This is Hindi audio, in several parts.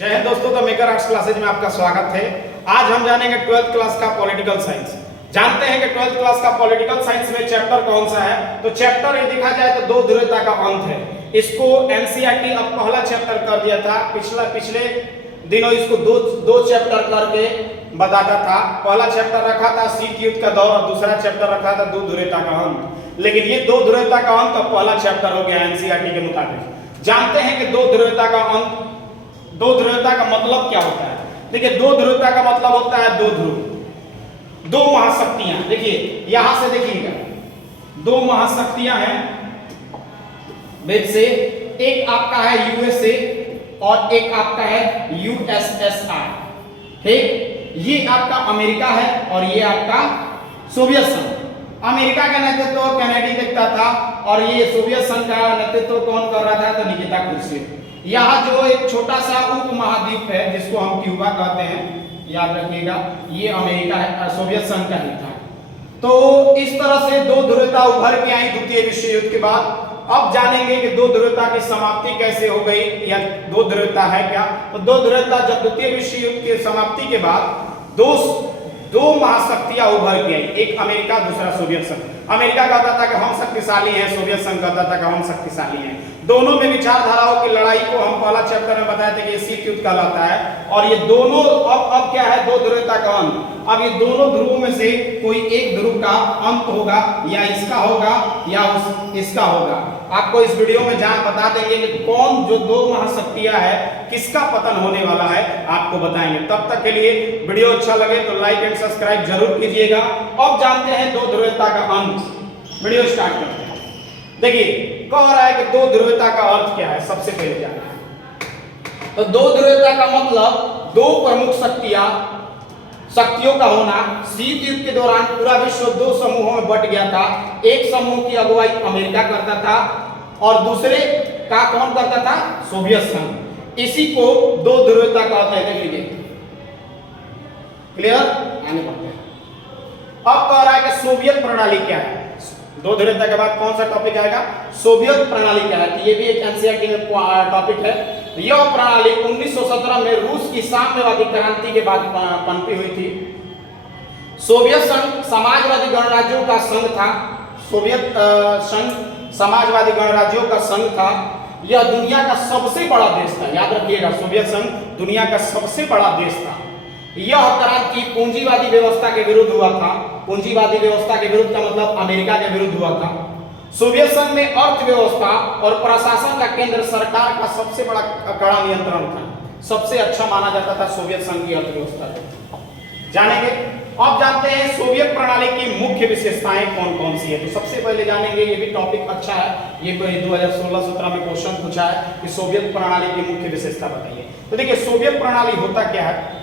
जय हिंद दोस्तों, द मेकर आर्ट्स क्लासेज में आपका स्वागत है। आज हम जानेंगे 12th क्लास का पॉलिटिकल साइंस। जानते हैं कि 12th क्लास का पॉलिटिकल साइंस में चैप्टर कौन सा है। तो चैप्टर ये देखा जाए तो दो ध्रुवता का अंत है। इसको एनसीईआरटी अब पहला चैप्टर कर दिया था। पिछले दिनों इसको दो चैप्टर करके बताता था। पहला चैप्टर रखा था शीत युद्ध का दौर और दूसरा चैप्टर रखा था दो ध्रुवता का अंत। लेकिन ये दो ध्रुवता का अंत अब पहला चैप्टर हो गया एनसीईआरटी के मुताबिक। जानते हैं कि दो ध्रुवता का अंत, दो ध्रुवता का मतलब क्या होता है। देखिए, दो ध्रुवता का मतलब होता है दो ध्रुव, दो महाशक्तियां। देखिए यहां से देखिएगा, दो महाशक्तियां हैं वेद से, एक आपका है यूएसए और एक आपका है यूएसएसआर। ठीक, ये आपका अमेरिका है और ये आपका सोवियत संघ। अमेरिका का नेतृत्व कैनेडी देखता था और ये सोवियत संघ का नेतृत्व कौन कर रहा था, तो निकिता क्रुश्चेव। यहाँ जो एक छोटा सा उपमहाद्वीप है जिसको हम क्यूबा कहते हैं, याद रखिएगा, ये अमेरिका है, सोवियत संघ का ही था। तो इस तरह से दो ध्रुवता उभर के आई द्वितीय विश्व युद्ध के बाद। अब जानेंगे कि दो ध्रुवता की समाप्ति कैसे हो गई या दो ध्रुवता है क्या। तो दो ध्रुवता जब द्वितीय विश्व युद्ध की समाप्ति के बाद दो महाशक्तियां उभर के आई, एक अमेरिका दूसरा सोवियत संघ। अमेरिका कहता था कि हम शक्तिशाली हैं, सोवियत संघ कहता था कि हम शक्तिशाली हैं। दोनों में विचारधाराओं की लड़ाई को हम पहला चैप्टर में बताए थे कि ये शीत युद्ध कहलाता है। और ये दोनों अब क्या है, दो ध्रुवता का अंत। अब ये दोनों ध्रुवों में से कोई एक ध्रुव का अंत होगा, या इसका होगा या इसका होगा। आपको इस वीडियो में बता देंगे कि कौन जो दो महाशक्तियां है किसका पतन होने वाला है, आपको बताएंगे। तब तक के लिए वीडियो अच्छा लगे तो लाइक एंड सब्सक्राइब जरूर कीजिएगा। अब जानते हैं दो ध्रुवता का अंत। वीडियो स्टार्ट करते हैं। देखिए, कह रहा है कि दो ध्रुवता का अर्थ क्या है, सबसे पहले जानना है। तो दो ध्रुवता का मतलब दो प्रमुख शक्तियों का होना। शीत युद्ध के दौरान पूरा विश्व दो समूहों में बट गया था। एक समूह की अगुवाई अमेरिका करता था और दूसरे का कौन करता था, सोवियत संघ। इसी को दो ध्रुवता कहते हैं। देख लीजिए, क्लियर, आने पड़ते हैं। अब कह रहा है कि सोवियत प्रणाली क्या है। दो ध्रुवता के बाद कौन सा टॉपिक आएगा, सोवियत प्रणाली क्या है। ये भी एक एनसीईआरटी में टॉपिक है। यह प्रणाली 1917 में रूस की साम्यवादी क्रांति के बाद पनपी हुई थी। सोवियत संघ समाजवादी गणराज्यों का संघ था। सोवियत संघ समाजवादी गणराज्यों का संघ था। यह दुनिया का सबसे बड़ा देश था, याद रखिएगा, सोवियत संघ दुनिया का सबसे बड़ा देश था। यह क्रांति पूंजीवादी व्यवस्था के विरुद्ध हुआ था। पूंजीवादी व्यवस्था के विरुद्ध का मतलब अमेरिका के विरुद्ध हुआ था। सोवियत संघ में अर्थव्यवस्था और प्रशासन का केंद्र सरकार का सबसे बड़ा कड़ा नियंत्रण था। सबसे अच्छा माना जाता था सोवियत संघ की अर्थव्यवस्था। जानेंगे, अब जानते हैं सोवियत प्रणाली की मुख्य विशेषताएं कौन कौन सी है। तो सबसे पहले जानेंगे, ये भी टॉपिक अच्छा है, ये 2016-17 में क्वेश्चन पूछा है कि सोवियत प्रणाली की मुख्य विशेषता बताइए। तो देखिए, सोवियत प्रणाली होता क्या है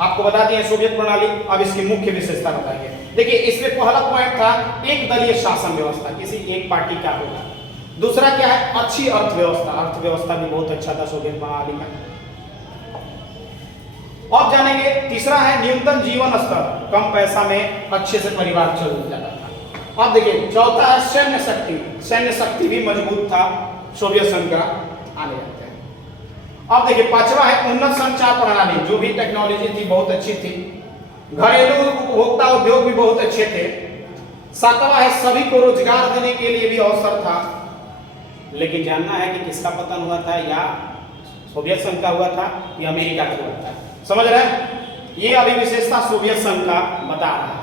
आपको बता दिए, सोवियत प्रणाली। अब इसकी मुख्य विशेषता बताइए। देखिए, इसमें पहला पॉइंट था एक दलीय शासन व्यवस्था, किसी एक पार्टी का होगा। दूसरा क्या है, अच्छी अर्थव्यवस्था। अर्थव्यवस्था भी बहुत अच्छा था सोवियत प्रणाली का। अब जानेंगे, तीसरा है न्यूनतम जीवन स्तर, कम पैसा में अच्छे से परिवार चल जाता था। अब देखिए, चौथा है सैन्य शक्ति। सैन्य शक्ति भी मजबूत था सोवियत संघ का। आने जाते हैं। अब देखिए, पांचवा है उन्नत संचार प्रणाली, जो भी टेक्नोलॉजी थी बहुत अच्छी थी। घरेलू उपभोक्ता उद्योग भी बहुत अच्छे थे। सातवां है सभी को रोजगार देने के लिए भी अवसर था। लेकिन जानना है कि किसका पतन हुआ था, या सोवियत संघ का हुआ था या अमेरिका का हुआ था। समझ रहे हैं, ये अभी विशेषता सोवियत संघ का बता रहा है।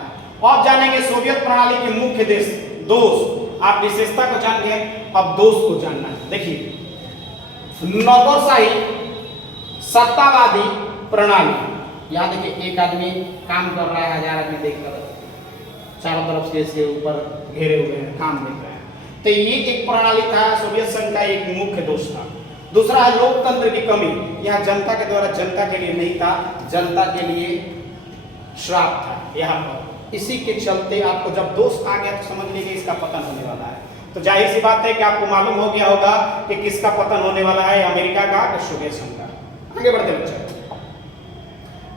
अब जानेंगे सोवियत प्रणाली के मुख्य देश, दोष। आप विशेषता को जान गए, अब दोष को जानना है। देखिए, नौकरशाही सत्तावादी प्रणाली। यहाँ देखिए, एक आदमी काम कर रहा है, 1000 आदमी देखकर चारों तरफ से इसके ऊपर घेरे हुए हैं, काम देख रहे हैं। तो ये एक प्रणाली था, सोवियत संघ का एक मुख्य दोष था। दूसरा है लोकतंत्र की कमी। यहाँ जनता के द्वारा जनता के लिए नहीं था, जनता के लिए श्राप था यहाँ पर। इसी के चलते आपको जब दोष आ गया तो समझ लीजिए इसका पतन होने वाला है। तो जाहिर सी बात है कि आपको मालूम हो गया होगा कि किसका पतन होने वाला है, अमेरिका का या सोवियत संघ का। आगे बढ़ते बच्चे।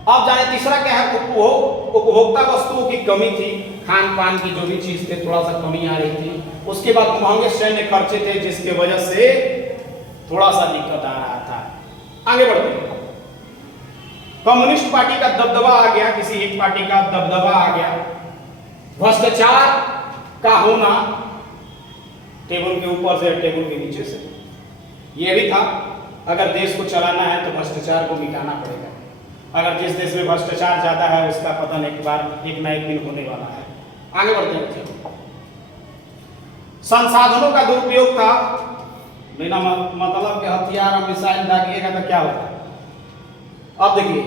अब जाने तीसरा क्या है, उपभोक्ता वस्तुओं की कमी थी। खान पान की जो भी चीज थे थोड़ा सा कमी आ रही थी। उसके बाद महंगे सैन्य खर्चे थे जिसके वजह से थोड़ा सा दिक्कत आ रहा था। आगे बढ़ते हैं। कम्युनिस्ट पार्टी का दबदबा आ गया, किसी एक पार्टी का दबदबा आ गया। भ्रष्टाचार का होना, टेबल के ऊपर से टेबल के नीचे से, यह भी था अगर देश को चलाना है तो भ्रष्टाचार को मिटाना पड़ेगा। अगर जिस देश में भ्रष्टाचार ज्यादा है उसका पतन एक ना एक दिन होने वाला है। आगे बढ़ते हैं। संसाधनों का दुरुपयोग था, बिना मतलब के हथियार और मिसाइल दागिएगा तो क्या होगा। अब देखिए,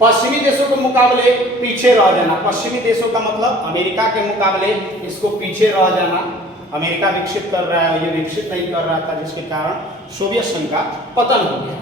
पश्चिमी देशों के मुकाबले पीछे रह जाना, पश्चिमी देशों का मतलब अमेरिका के मुकाबले इसको पीछे रह जाना। अमेरिका विकसित कर रहा है, ये विकसित नहीं कर रहा था, जिसके कारण सोवियत संघ का पतन हो गया।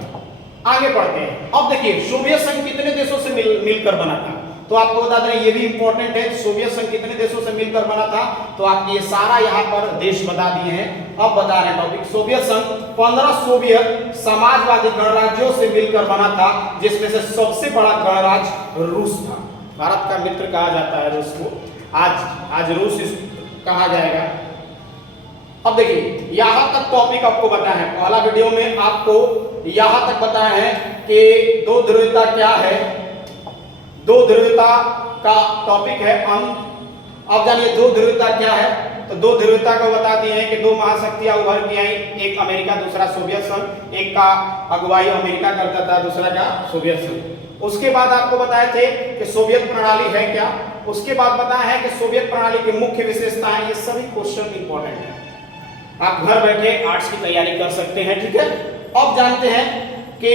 आगे बढ़ते हैं। अब देखिए, सोवियत संघ कितने देशों से मिलकर बना था, तो आपको बता दें, ये भी इंपॉर्टेंट है। सोवियत संघ कितने देशों से मिलकर बना था, तो आप ये सारा यहाँ पर देश बता दिए हैं। अब बता रहे हैं टॉपिक, सोवियत संघ 15 सोवियत समाजवादी गणराज्यों से मिलकर बना था, जिसमें से सबसे बड़ा गणराज्य रूस था। भारत का मित्र कहा जाता है रूस को, आज रूस कहा जाएगा। अब देखिए, यहाँ तक टॉपिक आपको बताया है, पहला वीडियो में आपको यहाँ तक बताया है कि दो ध्रुवीयता क्या है, दो ध्रुवीयता का टॉपिक है अंत। अब जानिए दो ध्रुवीयता क्या है, तो दो ध्रुवीयता को बताती हैं कि दो महाशक्तियां उभर के आई, एक अमेरिका दूसरा सोवियत संघ, एक का अगुवाई अमेरिका करता था, दूसरा का सोवियत संघ। उसके बाद आपको बताए थे कि सोवियत प्रणाली है क्या, उसके बाद बताया है कि सोवियत प्रणाली की मुख्य विशेषताएं। ये सभी क्वेश्चन इंपॉर्टेंट है, आप घर बैठे आर्ट्स की तैयारी कर सकते हैं, ठीक है। अब जानते हैं कि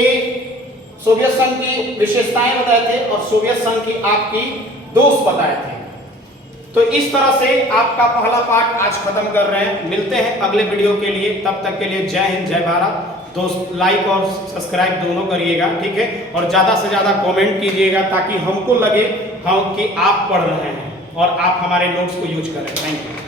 सोवियत संघ की विशेषताएं बताए थे और सोवियत संघ की आपकी दोष बताए थे। तो इस तरह से आपका पहला पार्ट आज खत्म कर रहे हैं। मिलते हैं अगले वीडियो के लिए, तब तक के लिए जय हिंद जय भारत। दोस्त लाइक और सब्सक्राइब दोनों करिएगा, ठीक है, और ज्यादा से ज्यादा कमेंट कीजिएगा ताकि हमको लगे कि आप पढ़ रहे हैं और आप हमारे नोट्स को यूज करें। Thank you.